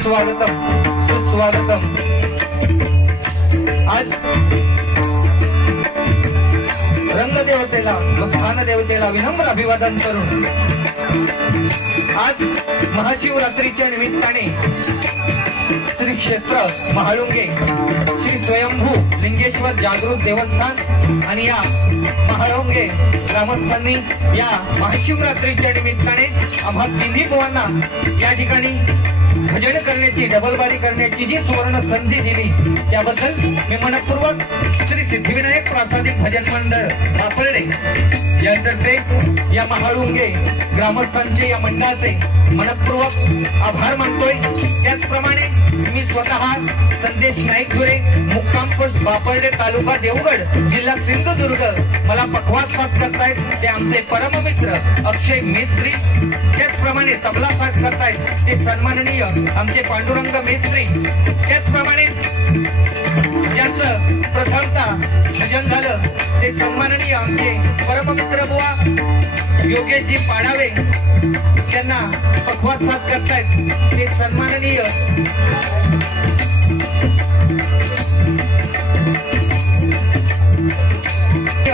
सुस्वागतम सुस्वागतम। आज रंगदेवतेला व स्थानदेवतेला विनम्र अभिवादन करून आज महाशिवरात्रीच्या निमित्ताने श्री क्षेत्र महाळुंगे श्री स्वयंभू लिंगेश्वर जागृत देवस्थान आणि या महाळुंगे ग्रामस्थांनी या महाशिवरात्रीच्या निमित्ताने आम्हा तिन्ही बुवांना या ठिकाणी भजन करण्याची डबलबारी करण्याची जी सुवर्ण संधी दिली त्याबद्दल मी मनपूर्वक श्री सिद्धिविनायक प्रासादिक भजन मंडळ बापर्डे यांतर्फे या महाळुंगे ग्रामस्थांचे या मंडळाचे मनपूर्वक आभार मानतोय। त्याचप्रमाणे मी स्वतः संदेश नाईक धुरे मुक्काम पोस्ट बापर्डे तालुका देवगड जिल्हा सिंधुदुर्ग मला पखवाज साथ करतायत ते आमचे परममित्र अक्षय मेस्त्री। त्याचप्रमाणे तबला साथ करतायत ते सन्माननीय आमचे पांडुरंग मेस्त्री। त्याचप्रमाणे ज्यांचं प्रथमतः भजन झालं ते सन्माननीय आमचे परममित्र बुवा योगेशजी पाडावे त्यांना पखवाज साथ करतायत ते सन्माननीय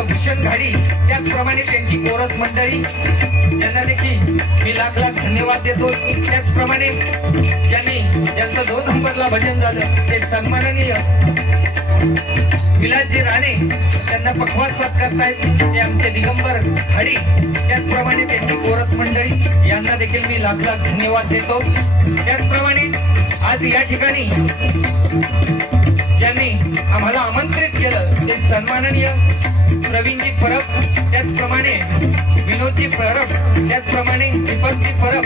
भूषण घाडी। त्याचप्रमाणे त्यांची कोरस मंडळी यांना देखील मी लाख लाख धन्यवाद देतो। त्याचप्रमाणे ज्यांचं 2 नंबरला भजन झालं ते सन्माननीय विलासजी राणे त्यांना पखवाज साथ करतायत ते आमचे दिगंबर घाडी। त्याचप्रमाणे त्यांची कोरस मंडळी यांना देखील मी लाख लाख धन्यवाद देतो। त्याचप्रमाणे आज या ठिकाणी ज्यांनी आम्हाला आमंत्रित केलं ते सन्माननीय प्रवीणजी परब, त्याचप्रमाणे विनोदजी परब, त्याचप्रमाणे दीपकजी परब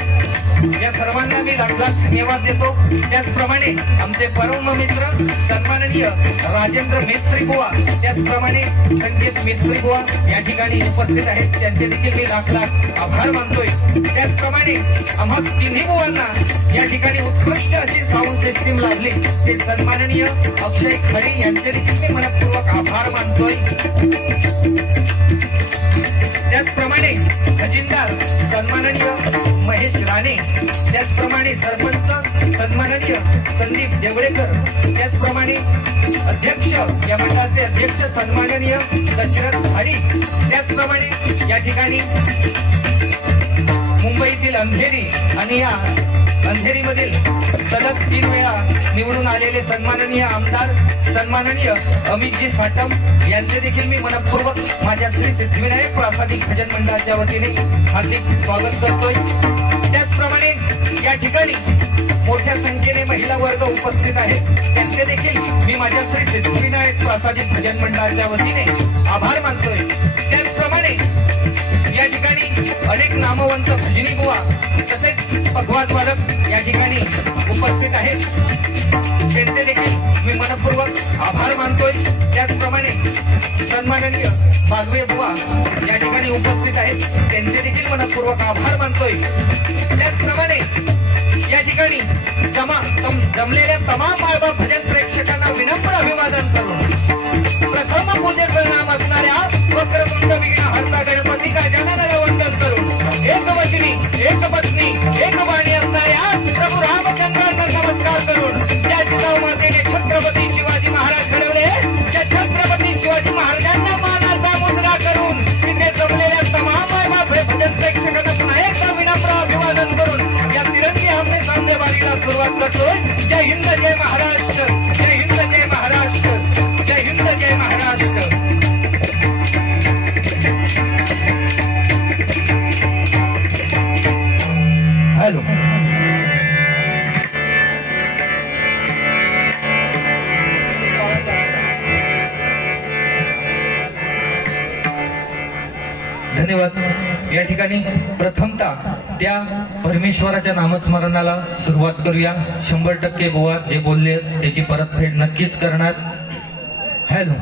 या सर्वांना मी लाख लाख धन्यवाद देतो। त्याचप्रमाणे आमचे परम मित्र सन्माननीय राजेंद्र मेस्त्री बुवा, त्याचप्रमाणे संकेत मेस्त्री बुवा या ठिकाणी उपस्थित आहेत त्यांचे देखील मी लाख लाख आभार मानतोय। त्याचप्रमाणे आम्हा तिन्ही बुवांना या ठिकाणी उत्कृष्ट अशी साऊंड सिस्टीम लागली ते सन्माननीय अक्षय खडे यांचे देखील मी मनपूर्वक आभार मानतोय। त्याचप्रमाणे खजिनदार सन्माननीय महेश राणे, त्याचप्रमाणे सरपंच सन्माननीय संदीप देवळेकर, त्याचप्रमाणे अध्यक्ष या मंडळाचे अध्यक्ष सन्माननीय दशरथ हरी, त्याचप्रमाणे या ठिकाणी मुंबईतील अंधेरी आणि या अंधेरीमधील सलग 3 वेळा निवडून आलेले सन्माननीय आमदार सन्माननीय अमितजी साटम यांचे देखील मी मनपूर्वक माझ्या श्री सिद्धिविनायक प्रासादिक भजन मंडळाच्या वतीने हार्दिक स्वागत करतोय। त्याचप्रमाणे या ठिकाणी मोठ्या संख्येने महिला वर्ग उपस्थित आहेत त्यांचे देखील मी माझ्या श्री सिद्धिविनायक प्रासादिक भजन मंडळाच्या वतीने आभार मानतोय। त्याचप्रमाणे या ठिकाणी अनेक नामवंत भजनी बुवा तसेच पखवाज वादक या ठिकाणी उपस्थित आहेत त्यांचे देखील मी मनपूर्वक आभार मानतोय। त्याचप्रमाणे सन्माननीय बागवे बुवा या ठिकाणी उपस्थित आहेत त्यांचे देखील मनपूर्वक आभार मानतोय। त्याचप्रमाणे या ठिकाणी जमलेल्या तमाम मायबाप भजन प्रेक्षकांना विनम्र अभिवादन करून प्रथम पूजेचं नाम असणाऱ्या वक्रतुंड विघ्नहर्ता गणपती गजाननाला वंदन करून एक वचनी एक पत्नी एक वाणी असणाऱ्या प्रभू रामचंद्रांना नमस्कार करून त्या जिजाऊ मातेने छत्रपती शिवाजी महाराज घडवले त्या छत्रपती शिवाजी महाराजांना मानाचा मुजरा करून तिथे जमलेल्या तमाम मायबाप भजन प्रेक्षकांना पुन्हा एकदा विनम्र अभिवादन करून या तिरंगी हमने सामने वारीला सुरुवात करतोय। जय हिंद जय महाराष्ट्र, जय हिंद जय महाराष्ट्र, जय हिंद जय महाराष्ट्र। हॅलो धन्यवाद। या ठिकाणी प्रथमतः त्या परमेश्वराच्या नामस्मरणाला सुरुवात करूया। 100% बुवा जे बोलले त्याची परतफेड नक्कीच करणार। हॅलो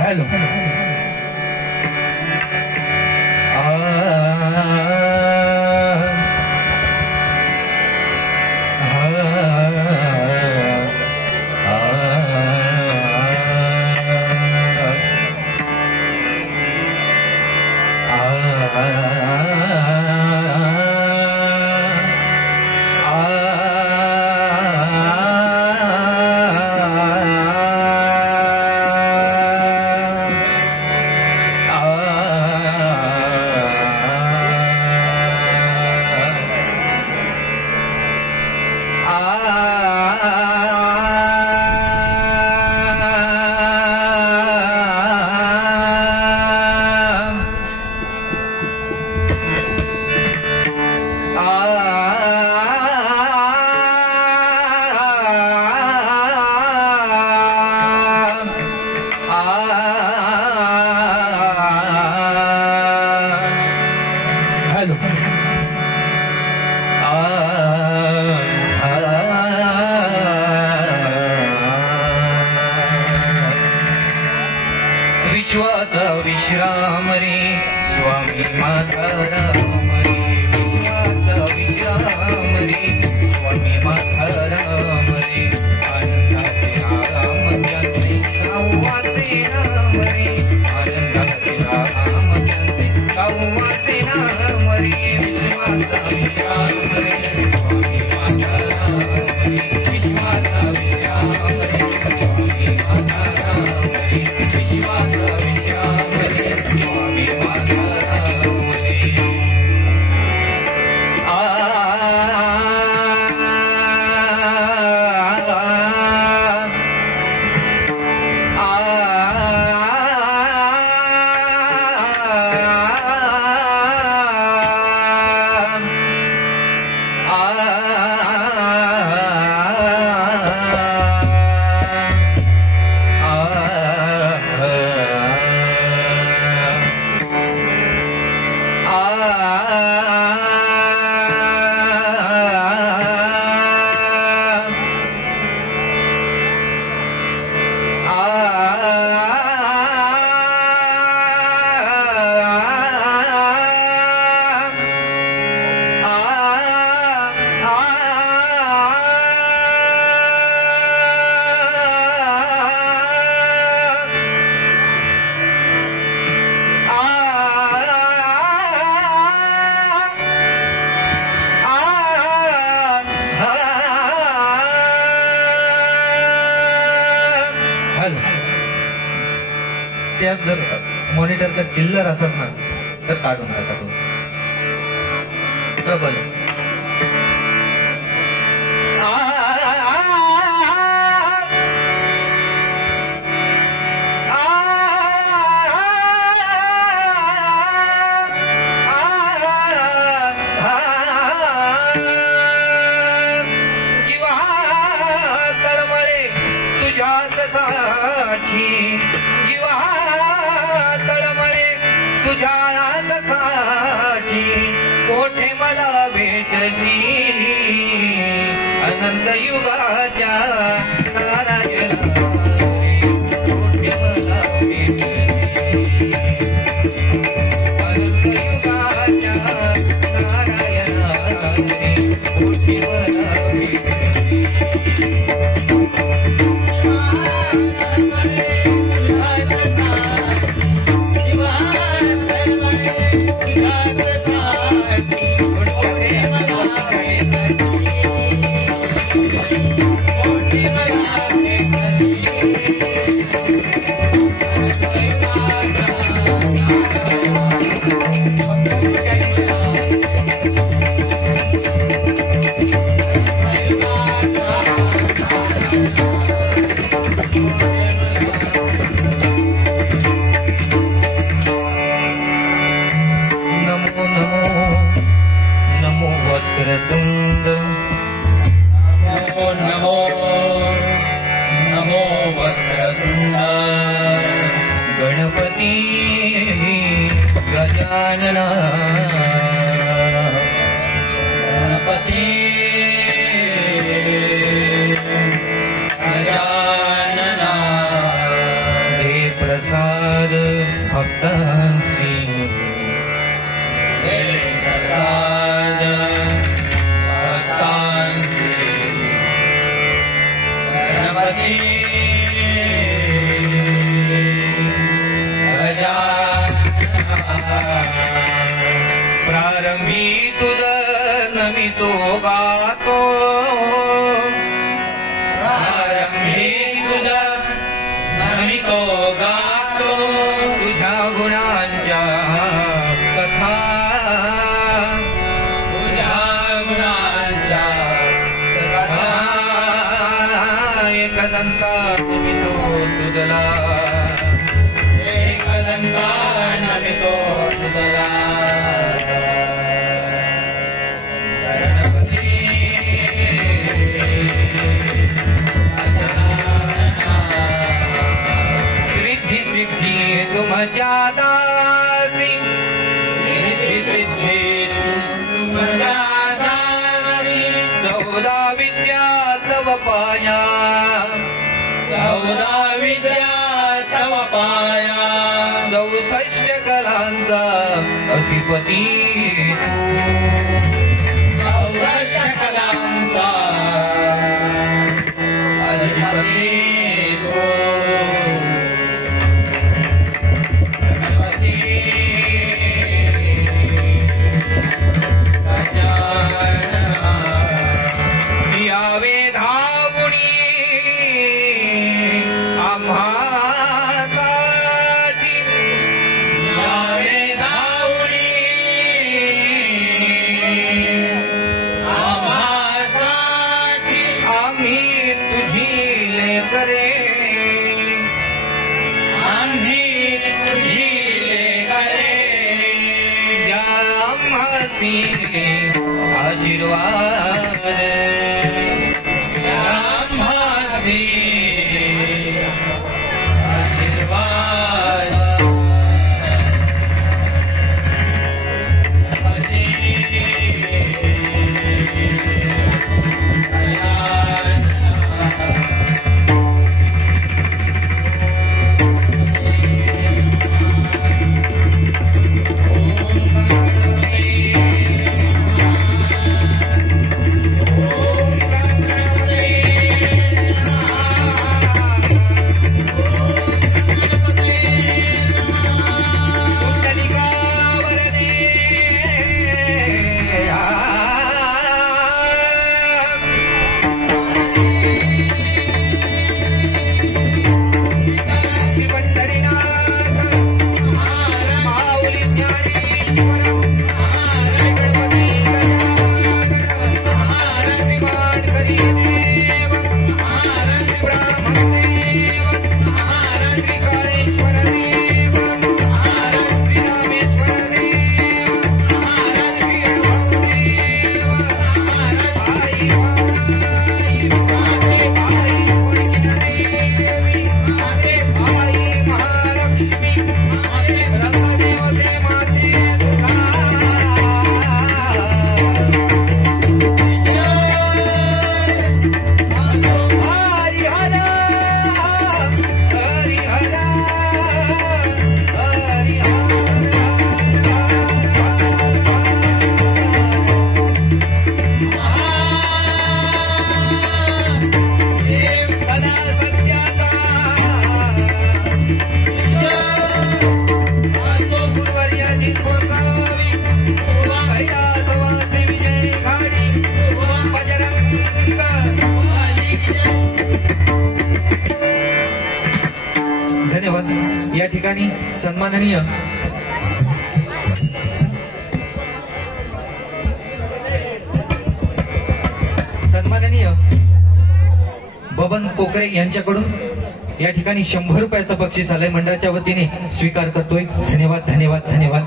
हॅलो विश्वाचा विश्राम रे स्वामी माझा राम रे, विश्वाचा विश्राम रे स्वामी माझा राम रे, आनंदाचे राम ज्याचे गावाचे नाम रे, आनंदाचे राम ज्याचे गावाचे नाम रे, विश्वाचा विश्राम रे स्वामी माझा राम रे, विश्वाचा विश्राम रे स्वामी माझा राम रे, विश्वाचा विश्राम रे स्वामी माझा राम रे. त्यात जर मॉनिटरचा चिल्लर असत ना तर काढून टाका तो ट्रबल. जीवा तळमळे तुझ्याच साठी, जीवा तळमळे तुझ्याच साठी, कोठे मला भेटसी अनंत युगाच्या नारायणा रे, कोठे मला भेटसी अनंत युगाच्या नारायणा रे, कोठे मला भेटसी. वक्रतुंड नमो नमो वक्रतुंड, गणपती गजानना गणपती गजानना, दे प्रसाद भक्तांसी, दे प्रसाद भक्तांसी, गणपती प्रारंभी तुझा नमितो गातो, प्रारंभी तुझा नमितो गातो, तुझ्या गुणांच्या कथा, तुझ्या गुणांच्या कथा कलंका नमितो तुझला कलंका नमितो तुझला रिद्धि सिद्धि तुम जादासी रिद्धि सिद्धि तुम जादासी चौदा विद्या तव पाया चौदा विद्या तव पाया 64 कलांचा अधिपती 64 कलांचा अधिपती आशीर्वाद धन्यवाद। या ठिकाणी सन्माननीय बबन पोकरे यांच्याकडून या ठिकाणी 100 रुपयाचं बक्षीस आलंय, मंडळाच्या वतीने स्वीकार करतोय। धन्यवाद धन्यवाद धन्यवाद।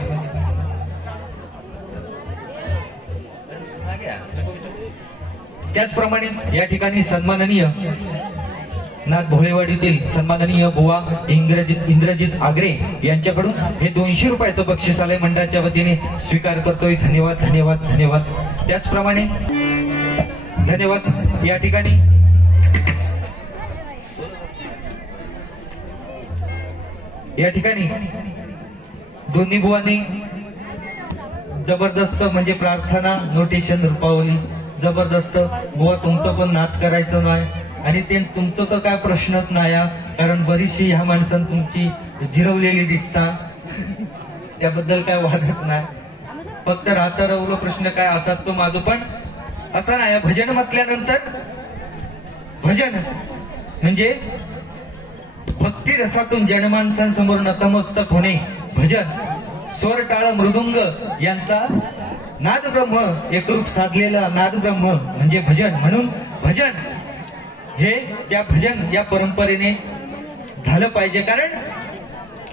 त्याचप्रमाणे या ठिकाणी सन्माननीय नाथ भोळेवाडीतील सन्माननीय बुवा इंद्रजित आगरे यांच्याकडून हे 200 रुपयाचं बक्षीस आलंय, मंडळाच्या वतीने स्वीकार करतोय। धन्यवाद धन्यवाद धन्यवाद। त्याचप्रमाणे धन्यवाद। या ठिकाणी दोन्ही बुवांनी जबरदस्त म्हणजे प्रार्थना नोटेशन रूपावली जबरदस्त। बुवा तुमचं पण नाद करायचं नाही आणि ते तुमचं तर काय प्रश्नच नाही, कारण बरीचशी ह्या माणसांनी तुमची जिरवलेली दिसता, त्याबद्दल काय वादच नाही। फक्त राहता रवलो प्रश्न काय असा तो माझं पण असं नाही। भजन म्हटल्यानंतर भजन म्हणजे भक्ती रसातून जनमानसांसमोर नतमस्तक होणे। भजन स्वर टाळ मृदुंग यांचा नाद ब्रह्म एकरूप साधलेला नाद ब्रह्म म्हणजे भजन। म्हणून भजन हे त्या भजन या परंपरेने झालं पाहिजे. कारण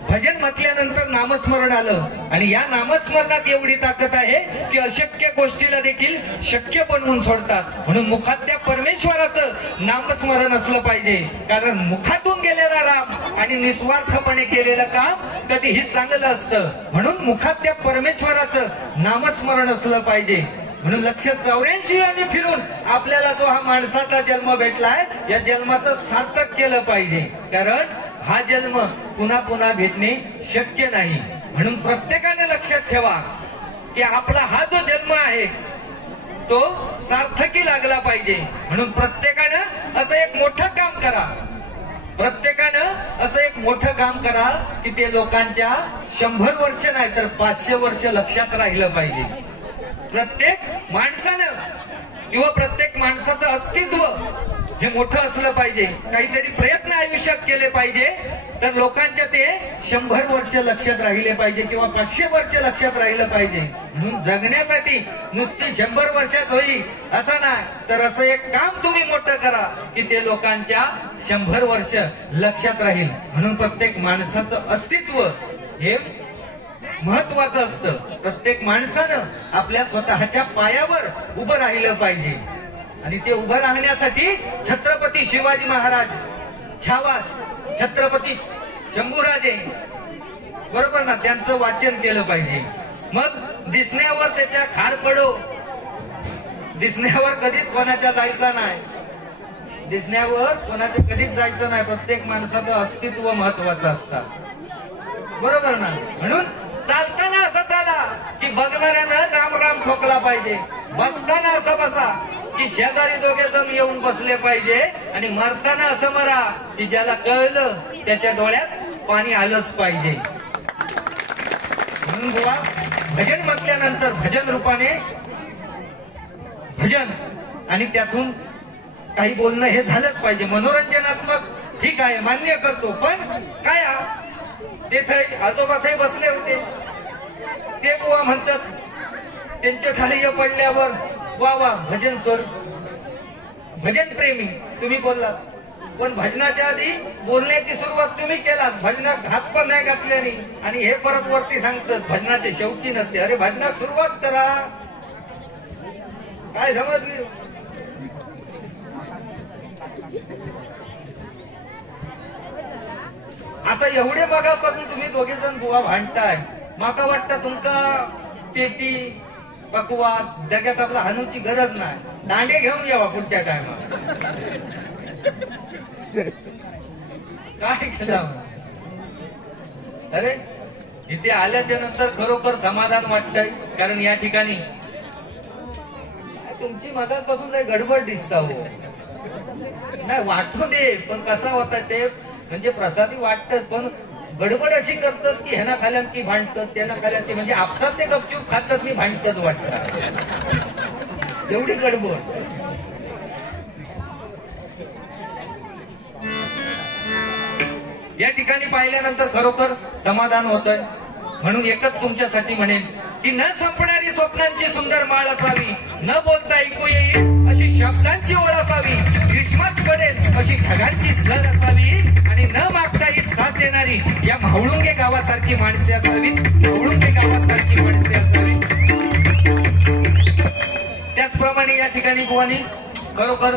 भजन म्हटल्यानंतर नामस्मरण आलं आणि या नामस्मरणात एवढी ताकद आहे की अशक्य गोष्टीला देखील शक्य बनवून सोडतात. म्हणून मुखातल्या परमेश्वराचं नामस्मरण असलं पाहिजे. कारण मुखातून गेलेला राम आणि निस्वार्थपणे केलेलं काम कधीही चांगलं असतं. म्हणून मुखातल्या परमेश्वराचं नामस्मरण असलं पाहिजे. म्हणून 184 आणि फिरून आपल्याला जो हा माणसाचा जन्म भेटलाय या जन्माचं सार्थक केलं पाहिजे. कारण हा जन्म पुन्हा पुन्हा भेटणे शक्य नाही. म्हणून प्रत्येकाने लक्षात ठेवा की आपला हा जो जन्म आहे तो सार्थकी लागला पाहिजे. म्हणून प्रत्येकानं असं एक मोठं काम करा. प्रत्येकानं असं एक मोठं काम करा की ते लोकांच्या 100 वर्ष नाही तर 500 वर्ष लक्षात राहिलं पाहिजे. प्रत्येक माणसानं किंवा प्रत्येक माणसाचं अस्तित्व हे मोठं असलं पाहिजे. काहीतरी प्रयत्न आयुष्यात केले पाहिजे तर लोकांच्या ते 100 वर्ष लक्षात राहिले पाहिजे किंवा 500 वर्ष लक्षात राहिलं पाहिजे. म्हणून जगण्यासाठी नुसती 100 वर्षात होईल असं नाही तर असं एक काम तुम्ही मोठं करा की ते लोकांच्या 100 वर्ष लक्षात राहील. म्हणून प्रत्येक माणसाचं अस्तित्व हे महत्वाचं असतं. प्रत्येक माणसानं आपल्या स्वतःच्या पायावर उभं राहिलं पाहिजे. आणि ते उभं राहण्यासाठी छत्रपती शिवाजी महाराज, छावास छत्रपती शंभूराजे बरोबर ना त्यांचं वाचन केलं पाहिजे. मग दिसण्यावर त्याच्या खार पडो, दिसण्यावर कधीच कोणाच्या जायचं नाही. दिसण्यावर कोणाचं कधीच जायचं नाही. प्रत्येक माणसाचं अस्तित्व महत्वाचं असतं बरोबर ना. म्हणून चालताना असं चाला की बघणाऱ्यानं राम राम ठोकला पाहिजे. बसताना असं बसा की शेजारी दोघे जण येऊन बसले पाहिजे. आणि मरताना असं मरा की ज्याला कळलं त्याच्या डोळ्यात पाणी आलंच पाहिजे. म्हणून बुवा भजन म्हटल्यानंतर भजन रूपाने भजन आणि त्यातून काही बोलणं हे झालंच पाहिजे. मनोरंजनात्मक ठीक आहे मान्य करतो. पण काय तेथे आजोबाथे बसले होते ते बुवा म्हणतात त्यांच्या खाली पडल्यावर वा वा भजन स्वर भजन प्रेमी तुम्ही बोललात. पण भजनाच्या आधी बोलण्याची सुरुवात तुम्ही केलात. भजनात हात पण नाही घातल्याने आणि हे परत वरती सांगतात भजनाचे शेवटी नसते. अरे भजनात सुरुवात करा. काय समजली. आता एवढे बघापासून तुम्ही दोघे जण बुवा भांडताय. माका वाटतं तुमका पेटी बकवास जगात आपला हाणूची गरज नाही. दांडे घेऊन यावा पुढच्या टायमात. काय केलं. अरे इथे आल्याच्या नंतर खरोखर समाधान वाटतंय. कारण या ठिकाणी तुमची मगापासून लय गडबड दिसता हो. नाही वाटू दे पण कसा होता ते म्हणजे प्रसादी वाटतच पण गडबड अशी करतात की ह्याना खाल्यात की भांडतात त्यांना खाल्यात की म्हणजे आपसात ते गपचूप खातात की भांडतात वाटतात. एवढी गडबड. या ठिकाणी पाहिल्यानंतर खरोखर समाधान होतंय. म्हणून एकच तुमच्यासाठी म्हणेन की न संपणारी स्वप्नांची सुंदर माळ असावी. न बोलता ऐकू येईल अशी शब्दांची ओळ असावी. ग्रीष्मात पडेल अशी ढगांची सर असावी. आणि न मागता ही साथ देणारी या म्हाळुंगे गावासारखी माणसे असावी. म्हाळुंगे गावासारखी माणसे असावी. त्याचप्रमाणे या ठिकाणी बुवानी खरोखर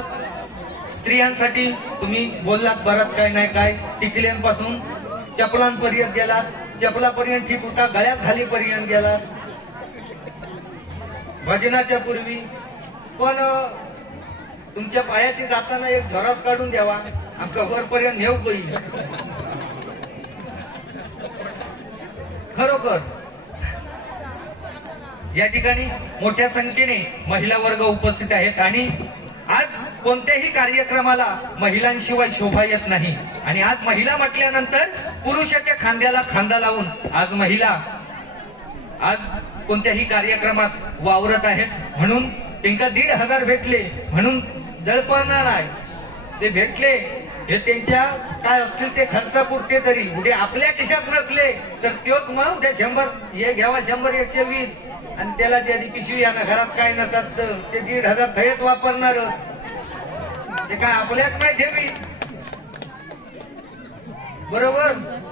स्त्रियांसाठी तुम्ही बोललात बराच काय नाही काय. टिकल्यांपासून चपलांपर्यंत गेलात. चपलापर्यंत ठीक होता गळ्यात खालीपर्यंत गेलात भजनाच्या पूर्वी. पण तुमच्या पायाची जाताना एक झरास काढून द्यावा. आमच्या वरपर्यंत नेऊ होईल. खरोखर या ठिकाणी मोठ्या संख्येने महिला वर्ग उपस्थित आहेत. आणि आज कोणत्याही कार्यक्रमाला महिलांशिवाय शोभा येत नाही. आणि आज महिला म्हटल्यानंतर पुरुषाच्या खांद्याला खांदा लावून आज महिला आज कोणत्याही कार्यक्रमात वावरत आहेत. म्हणून त्यांना 1,500 भेटले म्हणून दळपणार नाही. ते भेटले हे त्यांच्या काय असतील ते खर्चापुरते तरी उद्या आपल्या खिशात नसले तर त्योच मग उद्या 100 हे घ्यावा 100 120 आणि त्याला ज्या पिशवी यांना घरात काय नसत ते 1,500 थेट वापरणार. ते काय आपल्यात नाही ठेवी, बरोबर.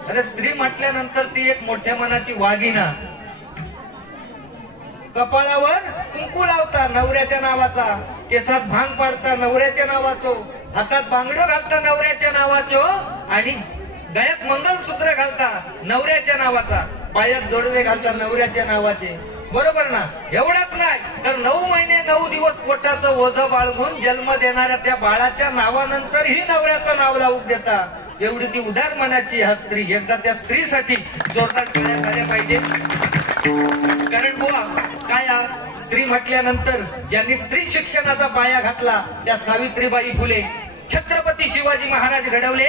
अरे स्त्री म्हटल्यानंतर ती एक मोठ्या मनाची वाघिणा. कपाळावर कुंकू लावता नवऱ्याच्या नावाचा, केसात भांग पाडता नवऱ्याच्या नावाचो, हातात बांगडं घालता नवऱ्याच्या नावाचो, आणि गळ्यात मंगळसूत्र घालता नवऱ्याच्या नावाचा, पायात जोडवे घालता नवऱ्याच्या नावाचे, बरोबर ना. एवढाच नाही तर 9 महिने 9 दिवस पोटाचं ओझं बाळगून जन्म देणाऱ्या त्या बाळाच्या नावानंतर ही नवऱ्याचं नाव लावून देता. एवढी ती उदार मनाची हा स्त्री. एकदा त्या स्त्रीसाठी जोरदार टाळ्या झाल्या पाहिजे. कारण बुवा काय, स्त्री म्हटल्यानंतर ज्यांनी स्त्री शिक्षणाचा पाया घातला त्या सावित्रीबाई फुले, छत्रपती शिवाजी महाराज घडवले,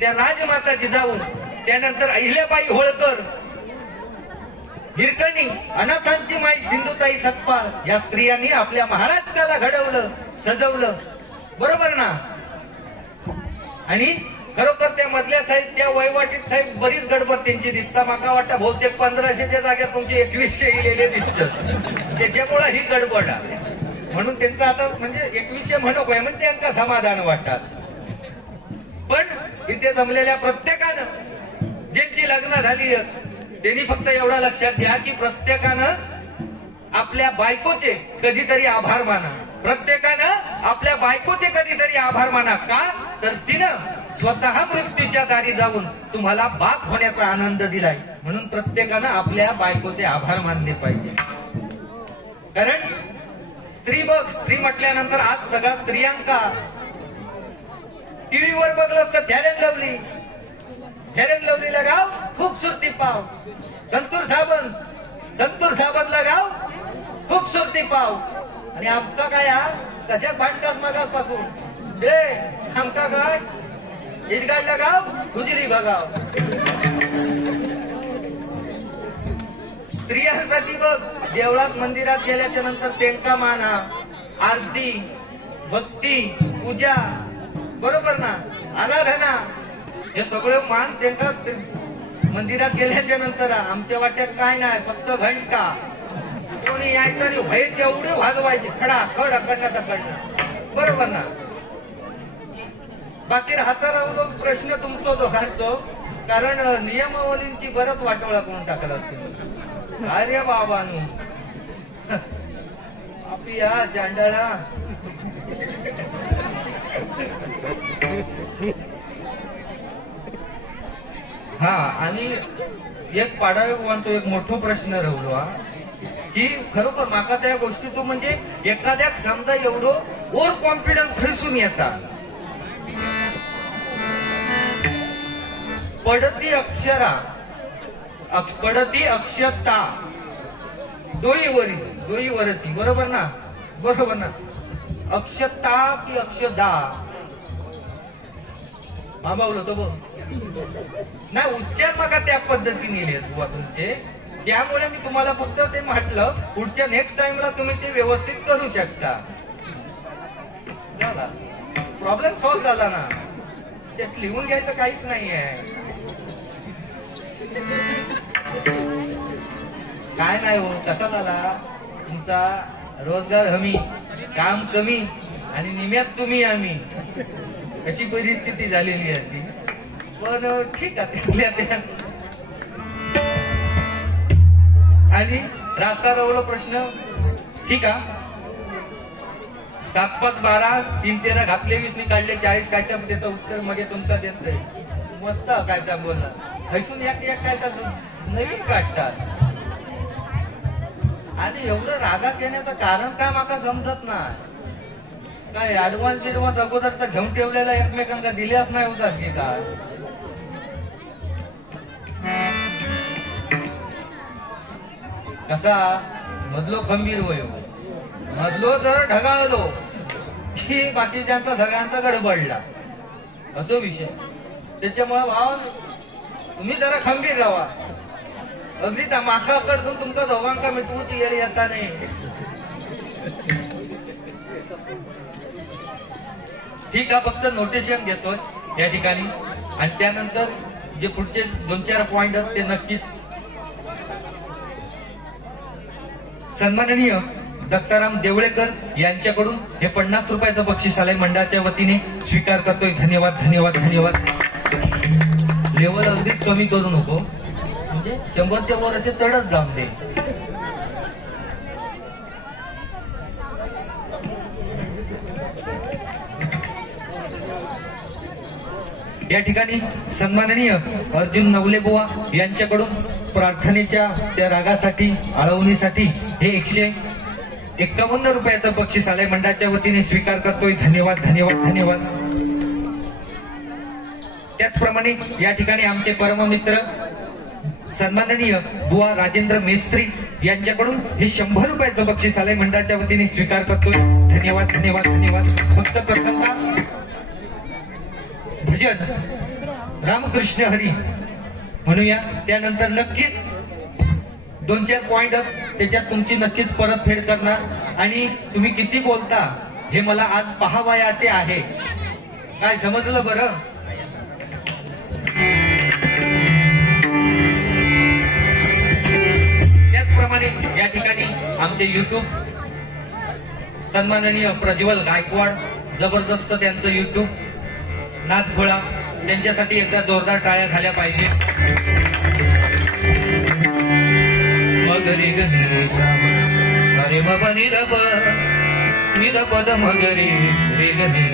त्या राजमाता जिजाऊ, त्यानंतर अहिल्याबाई होळकर, हिरकणी, अनाथांची माई सिंधुताई सतपाल, या स्त्रियांनी आपल्या महाराष्ट्राला घडवलं, सजवलं, बरोबर ना. आणि खरोखर त्या मधल्या साहित्य वैवाटीत साहेब बरीच गडबड त्यांची दिसता. माका वाटतं बहुतेक 1500च्या जागेत तुमचे 2100 इलेले दिसत. त्याच्यामुळे ही गडबड आहे. म्हणून त्यांचं आता म्हणजे 2100 म्हणू काय म्हणजे त्यांना समाधान वाटतात. पण इथे जमलेल्या प्रत्येकानं ज्यांची लग्न झाली त्यांनी फक्त एवढा लक्षात घ्या की प्रत्येकानं आपल्या बायकोचे कधीतरी आभार माना. प्रत्येकानं आपल्या बायकोचे कधीतरी आभार माना. का तर तिनं स्वतः मृत्यूच्या दारी जाऊन तुम्हाला बाप होण्याचा आनंद दिलाय. म्हणून प्रत्येकानं आपल्या बायकोचे आभार मानले पाहिजे. कारण स्त्री बघ, स्त्री म्हटल्यानंतर आज सगळ्या स्त्रियांका टीव्हीवर बघलं असतं फॅरेन लवली, फॅरेन लवलीला गाव खूपसुरती पाव, संतूर साबणला गाव खूपसुरती पाव. आणि आमका काय कशा भांडतात मगापासून, हे आमका काय इजगाडला गाव गुजरी बघाव. स्त्रियांसाठी बघ देवळात मंदिरात गेल्याच्या नंतर त्यांका माना, आरती, भक्ती, पूजा, बरोबर ना, आराधना, हे सगळं मान त्यांका मंदिरात गेल्याच्या नंतर. आमच्या वाट्यात काय नाही, फक्त घंटा. कोणी यायचं आणि व्हाय तेवढे वाजवायचे खडा खड अकडणं, बरोबर ना. बाकी हाताला प्रश्न तुमचा जो घालतो, कारण नियमावलींची बरंच वाटोळा करून टाकला असते. अरे बाबांनो आपी या जांडाळा हा. आणि एक पाडाव्यांचा एक मोठा प्रश्न राहिलो की खरोखर माका त्या गोष्टीचो म्हणजे एखाद्या समजा एवढं ओव्हर कॉन्फिडन्स खैसून येतात. पडती अक्षता डोईवरती, बरोबर ना, बरोबर ना. अक्षता की अक्षदा मामावलं तो बघ नाही, उच्चार मका त्या पद्धतीने लिहित बुवा तुमचे. त्यामुळे मी तुम्हाला फक्त ते म्हटलं, पुढच्या नेक्स्ट टाइमला तुम्ही ते व्यवस्थित करू शकता. झाला प्रॉब्लेम सॉल्व्ह झाला ना. त्यात लिहून घ्यायचं काहीच नाहीये. काय नाही हो, कसा झाला तुमचा रोजगार हमी, काम कमी आणि निम्यात तुम्ही आम्ही, अशी परिस्थिती झालेली आहे ती. पण ठीक आहे. आणि रास्ता रवलो प्रश्न ठीक आहे. 7 5 12 3 13 घातले 20 काढले 40 काय त्याचं उत्तर मग तुमचा देत मस्त काय त्या बोलला. हैसून एक काय नवीन काढतात. आणि एवढं रागात येण्याचं कारण काय माका समजत नाही. काय ऍडव्हान्स अगोदर तर घेऊन ठेवलेला एकमेकांना दिल्याच नाही होता की काय. कसा मधलो खंबीर वय, मधलो जर ढगाळलो की बाकीच्यांचा सगळ्यांचा गडबडला, असं विषय. त्याच्यामुळे भाव तुम्ही जरा खंबीर राहा. अगदी माकाकडून तुमचा दोघांका मिटवूची येळी येता नाही. ठीक आहे, फक्त नोटेशन घेतोय या ठिकाणी. आणि त्यानंतर जे पुढचे 2-4 पॉइंट आहेत ते नक्कीच. सन्माननीय दत्ताराम देवळेकर यांच्याकडून हे 50 रुपयाचं बक्षीस आलंय मंडळाच्या वतीने स्वीकार करतोय. धन्यवाद धन्यवाद धन्यवाद. लेवल अगदीच कमी करू नको, म्हणजे 100च्या वर असे चढत जाऊन दे. या ठिकाणी सन्माननीय अर्जुन नवले बुवा यांच्याकडून प्रार्थनेच्या त्या रागासाठी आळवणीसाठी हे 151 रुपयाचं बक्षीस आलंय मंडळाच्या वतीने स्वीकार करतोय. धन्यवाद धन्यवाद धन्यवाद. त्याचप्रमाणे या ठिकाणी आमचे परममित्र सन्माननीय बुवा राजेंद्र मेस्त्री यांच्याकडून हे 100 रुपयाचं बक्षीस आलंय मंडळाच्या वतीने स्वीकार करतोय. धन्यवाद धन्यवाद धन्यवाद. फक्त प्रथमता भजन रामकृष्ण हरी म्हणूया, त्यानंतर नक्कीच 2-4 पॉइंट त्याच्यात तुमची नक्कीच परतफेड करणार आणि तुम्ही किती बोलता हे मला आज पाहावयाचे आहे. काय समजलं बरं? त्याचप्रमाणे या ठिकाणी आमचे युट्यूब सन्माननीय प्रज्वल गायकवाड, जबरदस्त त्यांचं युट्यूब नाथगोळा, त्यांच्यासाठी एकदा जोरदार टाळ्या झाल्या पाहिजे. मगरी अरे बाबा निरब निरपद मगरी रे गणी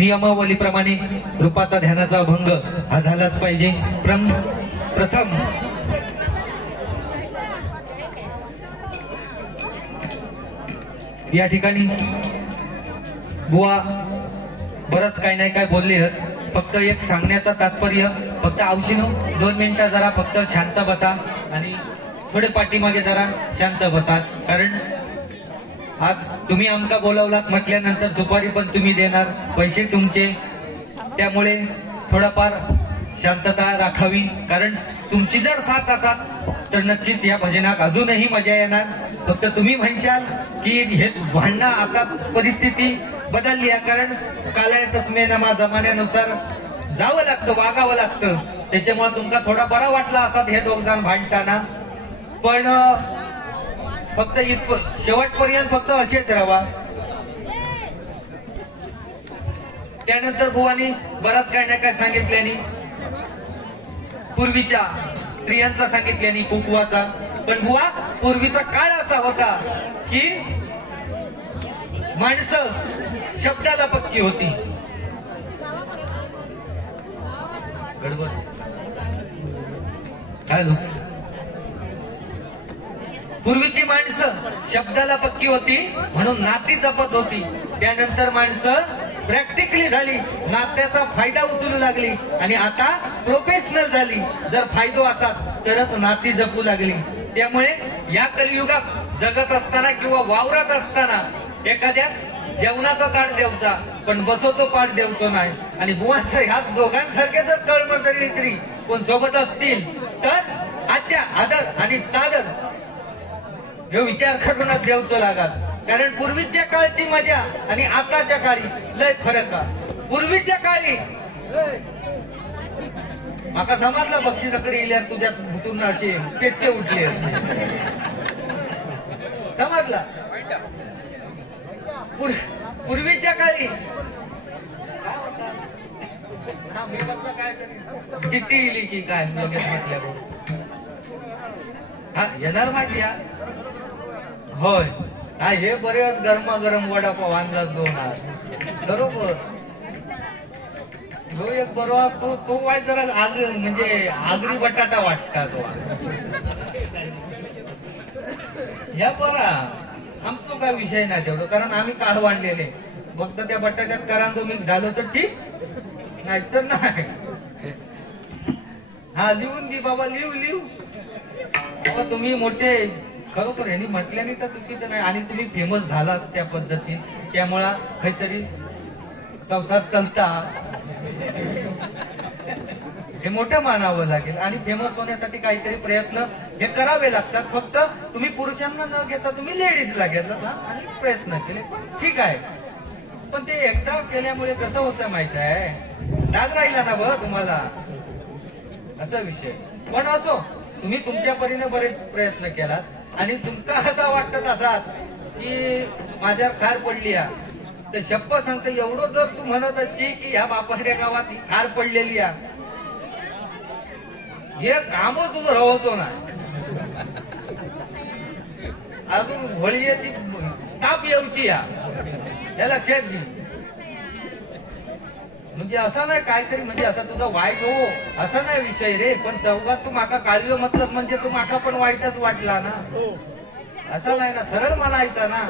नियमावलीप्रमाणे रूपाचा ध्यानाचा भंग हा झालाच पाहिजे. प्रथम या ठिकाणी बुवा बरंच काय नाही काय बोलले आहेत. फक्त एक सांगण्याचं तात्पर्य फक्त औषध 2 मिनिटं जरा फक्त शांत बसा आणि थोडे पाठीमागे जरा शांत बसा. कारण आज तुम्ही आमका बोलावलात म्हटल्यानंतर सुपारी पण तुम्ही देणार, पैसे तुमचे, त्यामुळे थोडाफार शांतता राखावी. कारण तुमची जर साथ असाल तर नक्कीच या भजनात अजूनही मजा येणार. फक्त तुम्ही म्हणशाल की हे भांडणं आता परिस्थिती बदलली आहे, कारण कालाय तस्मे नमा जमान्यानुसार जावं लागतं, वागावं लागतं. त्याच्यामुळे तुमका थोडा बरा वाटला असा हे 2 जण भांडताना. पण फक्त शेवटपर्यंत फक्त असेच राहा. त्यानंतर बुवानी बराच काय ना काय सांगितल्यानी पूर्वीच्या स्त्रियांचा सांगितल्यानी कुकवाचा. पण बुवा पूर्वीचा काळ असा होता की माणसं शब्दाला पक्की होती. हॅलो, पूर्वीची माणसं शब्दाला पक्की होती म्हणून नाती जपत होती. त्यानंतर माणसं प्रॅक्टिकली झाली, नात्याचा फायदा उचलू लागली आणि आता प्रोफेशनल झाली. जर फायदो असा तरच नाती जपू लागली. त्यामुळे या कलियुगात जगत असताना किंवा वावरत असताना एखाद्या जेवणाचा ताट द्यायचा पण बसवतो पाठ द्यायचो नाही. आणि बुवांचं ह्या दोघांसारखे जर कळमंत्री कोण सोबत असतील तर आजच्या आदर आणि चादर हे विचार करूनच द्यायचो लागत. कारण पूर्वीच्या काळची मजा आणि आताच्या काळी लय फरक आहे. पूर्वीच्या काळी माका समजलं बक्षिसाकडे येल्या तुझ्या भुतून असे पेट्टे उठले समजला. पूर्वीच्या काळी काय किती इली की काय लगेच म्हटल्या हा येणार माहिती होय. हा हे बरेच गरमागरम वडापाव आणला 2 बरोबर. हो एक बरोबर तो वाईट जरा म्हणजे आगरी बटाटा वाटता तो या बरा. आमचा काय विषय नाही तेवढं कारण आम्ही काळ वाढलेले. फक्त त्या बटाट्यात करा तुम्ही झालं तर ठीक नाही तर नाही. हा लिहून घे बाबा लिहू तुम्ही मोठे खरोखर यांनी म्हटल्याने तर चुकीचं नाही. आणि तुम्ही फेमस झालाच त्या पद्धतीत त्यामुळं काहीतरी संसार चालता हे मोठं मानावं लागेल. आणि फेमस होण्यासाठी काहीतरी प्रयत्न हे करावे लागतात. फक्त तुम्ही पुरुषांना न घेता तुम्ही लेडीजला घेतलं आणि प्रयत्न केले ठीक आहे. पण ते एकदा केल्यामुळे कसं होतं माहित आहे डाग राहिला ना बघ तुम्हाला असा विषय. पण असो तुम्ही तुमच्या परीने बरेच प्रयत्न केलात आणि तुमचा असा वाटत असाल की माझ्या खार पडली तर शप्प सांगतो एवढं जर तू म्हणत अशी की ह्या बापाड्या गावात खार पडलेली हे काम तुझं राहतो ना अजून होळीची ताप येऊची याला चेक घे. म्हणजे असं नाही काहीतरी म्हणजे असं तुझं वाईट हो असं नाही विषय रे. पण चौघात तू माका काढलं मतलब म्हणजे तू माका पण वाईटच वाटला ना. असं नाही ना सरळ म्हणायचा ना.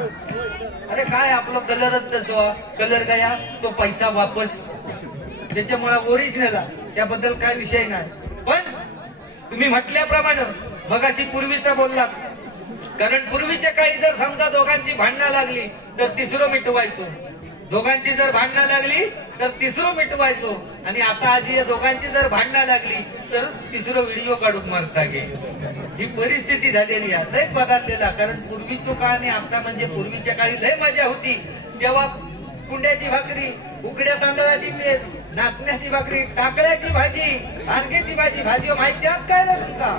अरे काय आपलं कलरच तसं कलर गया तो पैसा वापस त्याच्यामुळे ओरिजिनल त्याबद्दल काय विषय नाही. पण तुम्ही म्हटल्याप्रमाणे मगाशी पूर्वीचा बोललात. कारण पूर्वीच्या काळी जर समजा दोघांची भांडणं लागली तर तिसरं मिटवायचो. दोघांची जर भांडणं लागली तर तिसरं मिटवायचो. आणि आता आजी या दोघांची जर भांडणं लागली तर तिसरं व्हिडिओ काढून मारता गे. ही परिस्थिती झालेली आहे. लय बदललेला. कारण पूर्वीचं काळ आणि आता म्हणजे पूर्वीच्या काळी लय मजा होती. तेव्हा कुंड्याची भाकरी उकड्या तांदळाची पेज नाचण्याची भाकरी टाकळ्याची भाजी आणखीची भाजी भाजी माहिती आहे काय ना तुमका.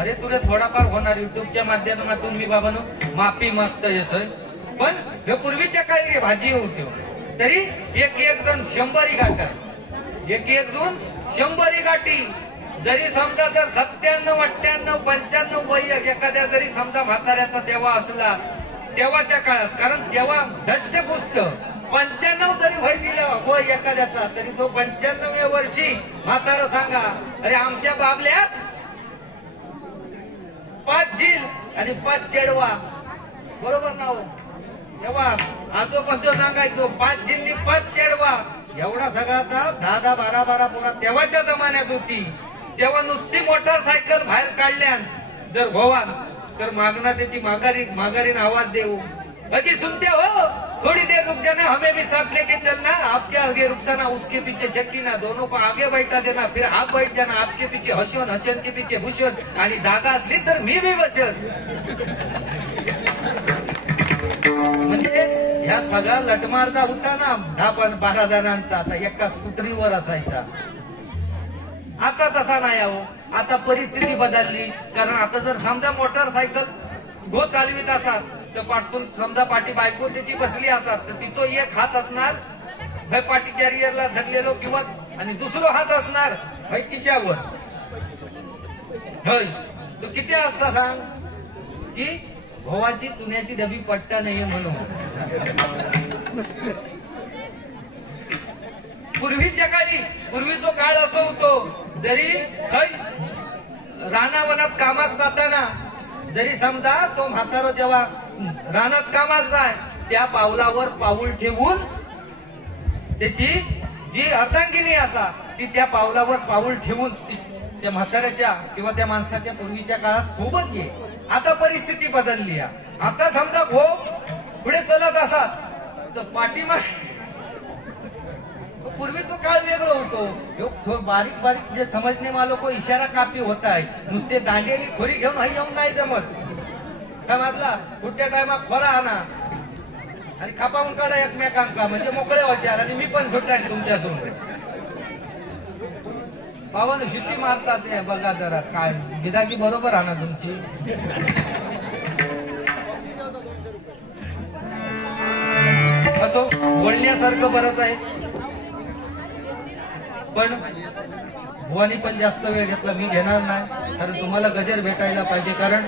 अरे तुला थोडाफार होणार युट्यूबच्या माध्यमातून मी बाबांनो माफी मागतो याच. पण हे पूर्वीच्या काळी भाजी होती तरी एक जण 100 गाठा एक जण 100 गाठी. जरी समजा जर 97, 98, 95 वय एखाद्या जरी समजा म्हाताऱ्याचा तेव्हा असला तेव्हाच्या काळात कारण तेव्हा धष्टपुष्ट 95 जरी वय दिलं वय एखाद्याचा तरी तो 95व्या वर्षी म्हातारा सांगा अरे आमच्या बाबल्या 5 झील आणि 5 चेडवा बरोबर ना हो. तेव्हा आजोबाजो सांगायचो 5 झील 5 चेडवा एवढा सगळा 10, 12 पोरा तेव्हाच्या जमान्यात होती. तेव्हा नुसती मोटरसायकल बाहेर काढल्या जर भवान तर मागना त्याची माघारीन आवाज देऊ अजी सुनते हो थोड़ी देर रुक जाना हमें भी साथ लेके चलना. आपके आगे रुखसाना उसके पीछे शकीना दोनों को आगे बैठा देना फिर आप बैठ जाना आपके पीछे हसन हसन के पीछे हुसन आणि जागा असली तर मी भी बसन. म्हणजे ह्या सगळा लटमारदा होता ना 10-12 जणांचा. आता एका स्कूटरीवर असायचा. आता तसा नाही आहो. आता परिस्थिती बदलली. कारण आता जर समजा मोटरसायकल गो चालवीत असाल तर पाठून समजा पाठी बायको त्याची बसली असतात तर तिथं एक हात असणार भाई पाठी कॅरियरला धरलेलो किंवा आणि दुसरा हात असणार भाई खिशावर. होय तो किती असता सांग की भोवाची चुन्याची डबी पट्टा नाहीये म्हणून. पूर्वीच्या काळी पूर्वीचा काळ असं होतो जरी रानावनात कामात जाताना जरी समजा तो म्हातारा जेव्हा रानात कामात जाय त्या पावलावर पाऊल ठेवून त्याची जी अर्धांगिनी असा ती त्या पावलावर पाऊल ठेवून त्या म्हाताऱ्याच्या किंवा त्या माणसाच्या पूर्वीच्या काळात सोबत ये. आता परिस्थिती बदलली आहे. आता समजा गो पुढे चलत असा तर पाठीमाग पूर्वीचा काळ वेगळं होतो. बारीक बारीक जे समजणे वालों को इशारा काफी होता है. नुसते दांडेली खोरी घेऊन हा येऊन नाही जमत. का म्हटला कुठच्या टायमात खोरा आणा आणि खापावून काढा एकमेकांका म्हणजे मोकळे होशार आणि मी पण सुटला तुमच्यासोबत. पावन शिट्टी मारतात हे बघा जरा काय गिराकी बरोबर आणा तुमची. असो बोलण्यासारखं बरंच आहे पण बुवानी पण जास्त वेळ घेतला मी घेणार नाही कारण तुम्हाला गजर भेटायला पाहिजे. कारण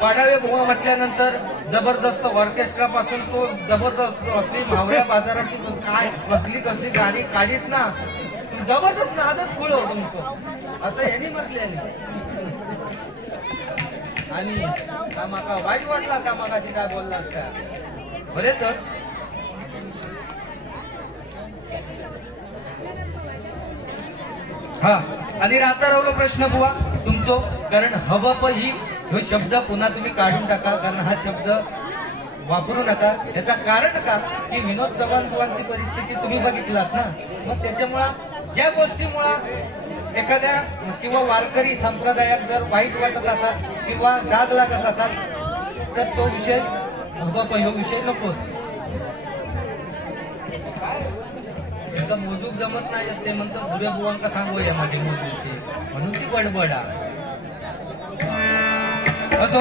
पाडावे बुवा म्हटल्यानंतर जबरदस्त ऑर्केस्ट्रा पासून तो जबरदस्त असली मावळ्या बाजाराची काय कसली गाणी काढीत ना जबरदस्त नादच खुळ होतो तुमचं असं यांनी म्हटले. आणि माका वाईट वाटला का मागाशी काय बोललास का बरे तर हा. आणि राहता राहिलो प्रश्न बुवा तुमचो कारण हवप ही हे शब्द पुन्हा तुम्ही काढून टाका कारण हा शब्द वापरू नका. याचा कारण का की विनोद चव्हाण बुवांची परिस्थिती तुम्ही बघितलात ना. मग त्याच्यामुळं या गोष्टीमुळं एखाद्या किंवा वारकरी संप्रदायात जर वाईट वाटत असाल किंवा डाग लागत असाल तर तो विषय हवप हा विषय नकोच. एकदा मोजूक जमत नाही ते म्हणतात भुऱ्या बुवांका सांगूया माझी मोजूकची म्हणून ती बडबडा. असो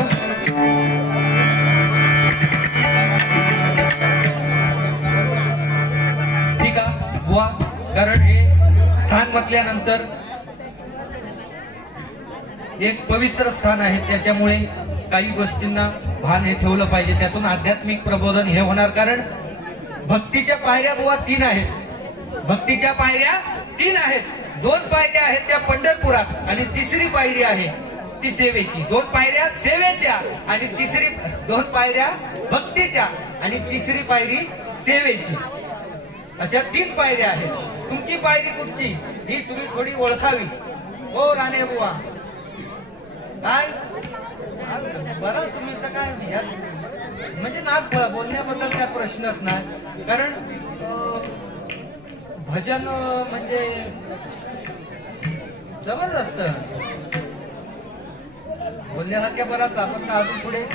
ठीक आहे बुवा कारण हे स्थान म्हटल्यानंतर एक पवित्र स्थान आहे त्याच्यामुळे काही गोष्टींना भान हे ठेवलं पाहिजे. त्यातून आध्यात्मिक प्रबोधन हे होणार कारण भक्तीच्या पायऱ्या बुवा 3 आहेत. भक्तीच्या पायऱ्या 3 आहेत. 2 पायऱ्या आहेत त्या पंढरपुरात आणि तिसरी पायरी आहे ती सेवेची. 2 पायऱ्या सेवेच्या आणि 2 पायऱ्या भक्तीच्या आणि तिसरी पायरी सेवेची. अशा 3 पायऱ्या आहेत. तुमची पायरी कुठची ही तुम्ही थोडी ओळखावी. हो राणे बुवा काय बरं तुम्ही तर काय म्हणजे ना बोलण्याबद्दल काय प्रश्नच नाही कारण भजन म्हणजे जबरदस्त बोलण्यासारख्या बराच आपण अजून पुढे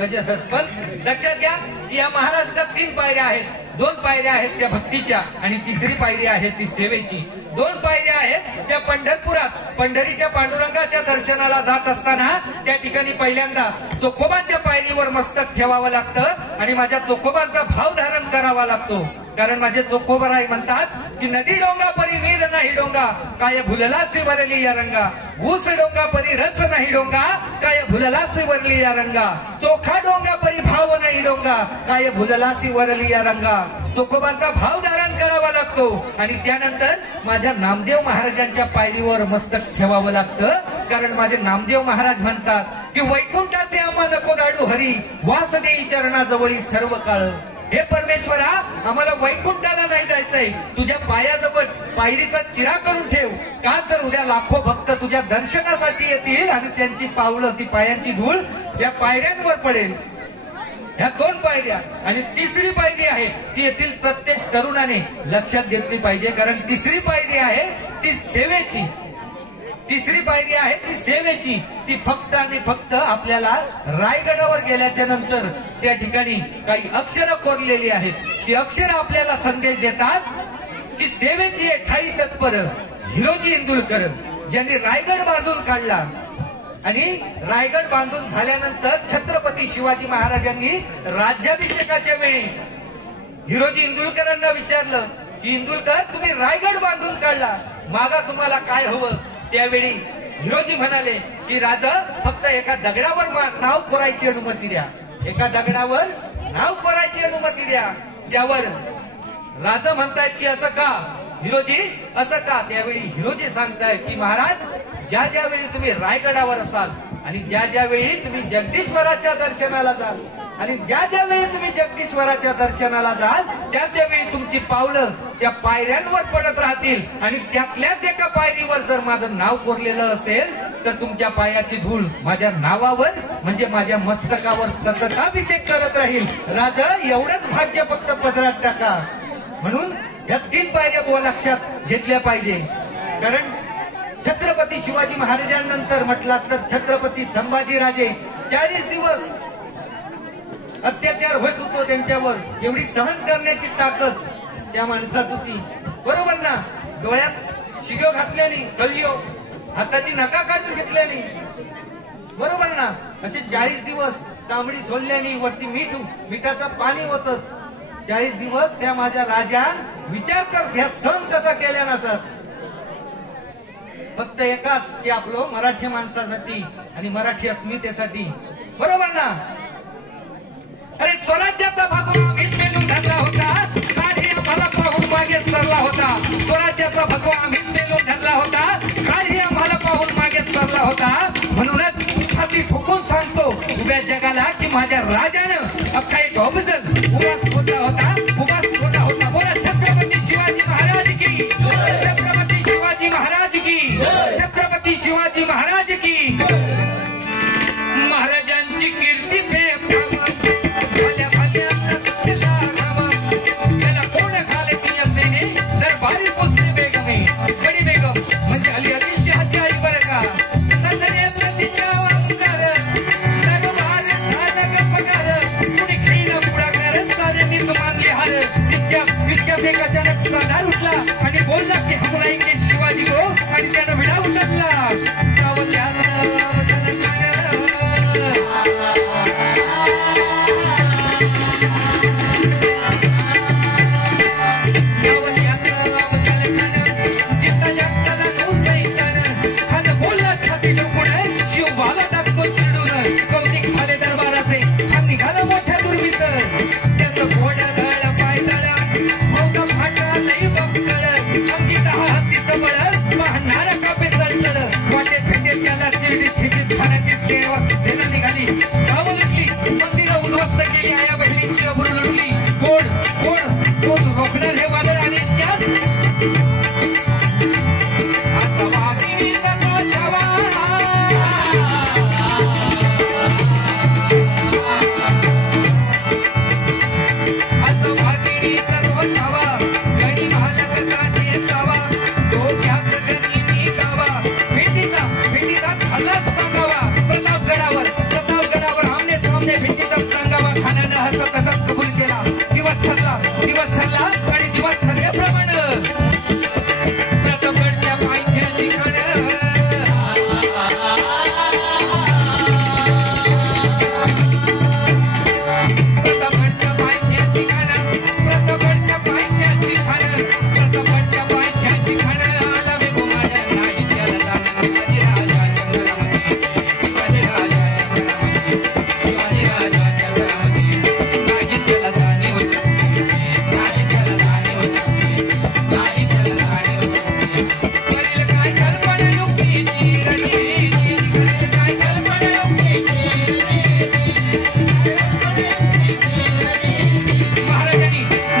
गजर. पण लक्षात घ्या की या महाराष्ट्रात 3 पायऱ्या आहेत. 2 पायऱ्या आहेत त्या भक्तीच्या आणि तिसरी पायरी आहे ती सेवेची. 2 पायऱ्या आहेत त्या पंढरपुरात पंढरीच्या पांडुरंगाच्या दर्शनाला जात असताना त्या ठिकाणी पहिल्यांदा चोखोबांच्या पायरीवर मस्तक ठेवावं लागतं आणि माझ्या चोखोबांचा भाव धारण करावा लागतो. कारण माझे चोखोबराई म्हणतात की नदी डोंगा परी नीर नाही डोंगा काय भुललासी वरली या रंगा. ऊस डोंगा परी रस नाही डोंगा काय भुललासी वरली या रंगा. चोखा डोंगा परी भाव नाही डोंगा काय भुललासी वरली या रंगा. चोखोबांचा भाव धारण करावा लागतो आणि त्यानंतर माझ्या नामदेव महाराजांच्या पायरीवर मस्तक ठेवावं लागतं. कारण माझे नामदेव महाराज म्हणतात की वैकुंठाचे आम्हा नको दाडू हरी वास देई चरणाजवळी सर्व काळ. हे परमेश्वरा आम्हाला वैकुंठाला नाही जायचंय तुझ्या पायाजवळ पायरीचा चिरा करून ठेव. का तर उद्या लाखो भक्त तुझ्या दर्शनासाठी येतील आणि त्यांची पावलं ती पायांची धूळ त्या पायऱ्यांवर पडेल. ह्या 2 पायऱ्या आणि तिसरी पायरी आहे ती येथील प्रत्येक तरुणाने लक्षात घेतली पाहिजे. कारण तिसरी पायरी आहे ती सेवेची. तिसरी पायरी आहे ती सेवेची. ती फक्त आणि फक्त आपल्याला रायगडावर गेल्याच्या नंतर त्या ठिकाणी काही अक्षरं कोरलेली आहेत. ती अक्षरं आपल्याला संदेश देतात की सेवेची एक ठाई तत्पर हिरोजी इंदुलकर ज्यांनी रायगड बांधून काढला आणि रायगड बांधून झाल्यानंतर छत्रपती शिवाजी महाराजांनी राज्याभिषेकाच्या वेळी हिरोजी इंदुलकरांना विचारलं की इंदुलकर तुम्ही रायगड बांधून काढला मागा तुम्हाला काय हवं. त्यावेळी हिरोजी म्हणाले की राजा फक्त एका दगडावर नाव कोरायची अनुमती द्या. एका दगडावर नाव कोरायची अनुमती द्या. त्यावर राजा म्हणतायत की असं का हिरोजी असं का. त्यावेळी हिरोजी सांगतायत की महाराज ज्या ज्यावेळी तुम्ही रायगडावर असाल आणि ज्या ज्यावेळी तुम्ही जगदीश्वराच्या दर्शनाला जाल आणि ज्या ज्या वेळी तुम्ही जगदीश्वराच्या दर्शनाला जाल त्या त्यावेळी तुमची पावलं त्या पायऱ्यांवर पडत राहतील आणि त्यातल्याच एका पायरीवर जर माझं नाव कोरलेलं असेल तर तुमच्या पायाची धूळ माझ्या नावावर म्हणजे माझ्या मस्तकावर सतत अभिषेक करत राहील. राजा एवढंच भाग्य फक्त पदरात टाका. म्हणून या 3 पायऱ्या बुवा लक्षात घेतल्या पाहिजे. कारण छत्रपती शिवाजी महाराजांनंतर म्हटलं तर छत्रपती संभाजीराजे 40 दिवस अत्याचार होत होतो त्यांच्यावर. एवढी सहन करण्याची ताकद त्या माणसात होती. बरोबर ना. डोळ्यात शिगो घातलेली सलियो, हाताची नका काढून घेतलेली. बरोबर ना. असे 40 दिवस चामडी सोडल्याने वरती मिठाचं पाणी होतं. 40 दिवस त्या माझ्या राजा विचार कर ह्या सण कसा केल्या नसत. फक्त एकाच की आपलं मराठी माणसासाठी आणि मराठी अस्मितेसाठी. बरोबर ना. अरे स्वराज्याचा भगवा आम्हीच पेलून धरला होता. काही आम्हाला पाहून मागे सरला होता. स्वराज्याचा भगवा आम्हीच पेलून धरला होता. काही आम्हाला पाहून मागे सरला होता. म्हणूनच छाती ठोकून सांगतो उभ्या जगाला की माझ्या राजानं अख्खा एक अफजल उभाच होता होता. बोला छत्रपती शिवाजी महाराज की. छत्रपती शिवाजी महाराज की. छत्रपती शिवाजी महाराज की. महाराजांची कीर्ती बडी बेगम म्हणजे अली आदिलची हत्ती आई बरं का. अचानक सरदार उठला आणि बोलला की हम लाएंगे शिवाजी को आणि त्यानं विडा उचलला. शिवबाला टाकतो चिडून कौतिक झाले दरबाराचे आणि निघालं मोठ्या दुर्वित. त्याचं घोडा गळ पायदळ मोठा फाटा नाही बंकळ अगदी 10 हत्तीचं बळ वाहणारा कापे चढचढ. वाटेत भेटेल त्याला शिर्डीत खाण्याची सेवा सेना निघाली. गावं लुटली, मंदिरं उद्ध्वस्त केली, आया बहिणींची अबरू लुटली. कोण रोखणार हे वादळ आणि त्यात आता वाघिणीचा तो छावा. कबूल केला. दिवस ठरला आणि दिवस ठरल्याप्रमाणे प्रतापगडच्या पायथ्याशी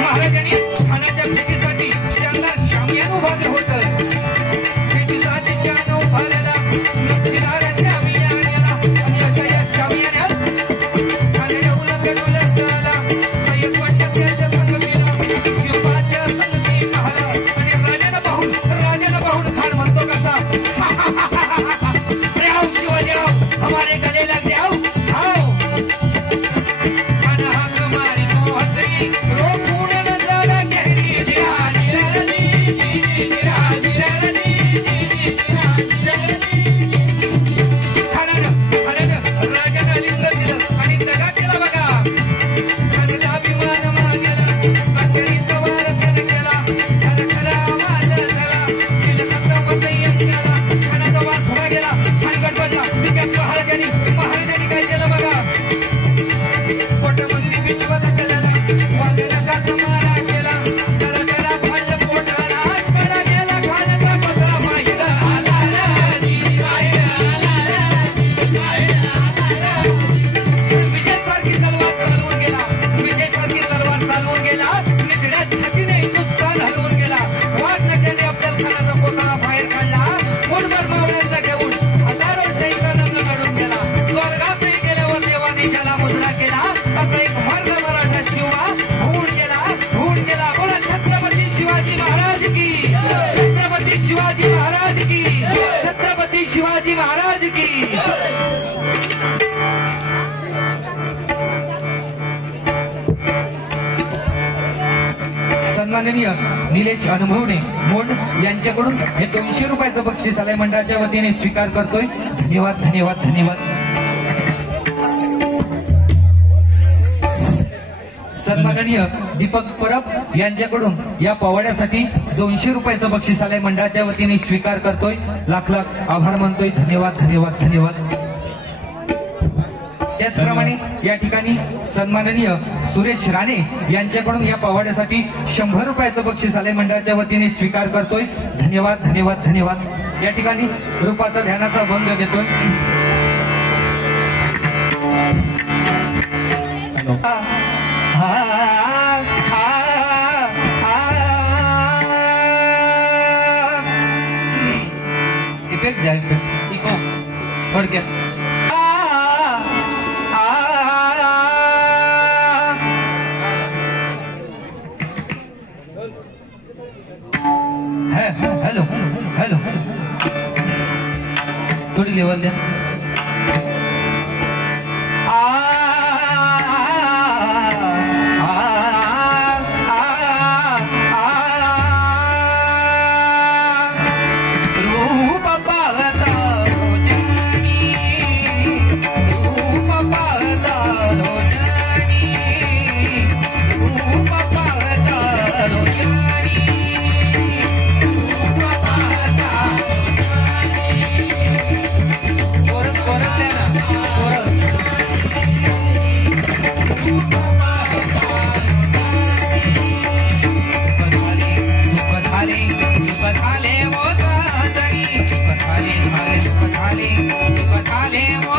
महाराजांनी खानाच्या भेटीसाठी शानदार शामियान उभारलं होतं. भेटीसाठी शान उभारला नक्षीदार शामियानाला आणि या शामियानात खाण्याला उलट झाला. सय्यद वाटत्याच्या संगतीला शिवबाच्या संगती पाहला आणि राजाला पाहून खान म्हणतो कसा अरे आओ शिवाजी आओ हमारे गले लग जाओ आओ. महाराजांनी काय केलं बघा. पोटबंदी विश्वास केलेला किंवा भूड केला बोला छत्रपती शिवाजी महाराज की छत्रपती शिवाजी महाराज की छत्रपती शिवाजी महाराज की सन्माननीय निलेश अनुभवणे मोंड यांच्याकडून हे 200 रुपयाचं बक्षीस आलय मंडळाच्या वतीने स्वीकार करतोय धन्यवाद धन्यवाद धन्यवाद सन्माननीय दीपक परब यांच्याकडून या पवाड्यासाठी 200 रुपयाचं बक्षीस आलय मंडळाच्या वतीने स्वीकार करतोय लाख लाख आभार मानतोय धन्यवाद धन्यवाद धन्यवाद त्याचप्रमाणे या ठिकाणी सन्माननीय सुरेश राणे यांच्याकडून या पवाड्यासाठी 100 रुपयाचं बक्षीस आलय मंडळाच्या वतीने स्वीकार करतोय धन्यवाद धन्यवाद धन्यवाद या ठिकाणी रूपाचा ध्यानाचा भंग घेतोय इफेक्ट जाए इको थोडक्यात हेलो हेलो थोड़ी लेवल द्या Vale,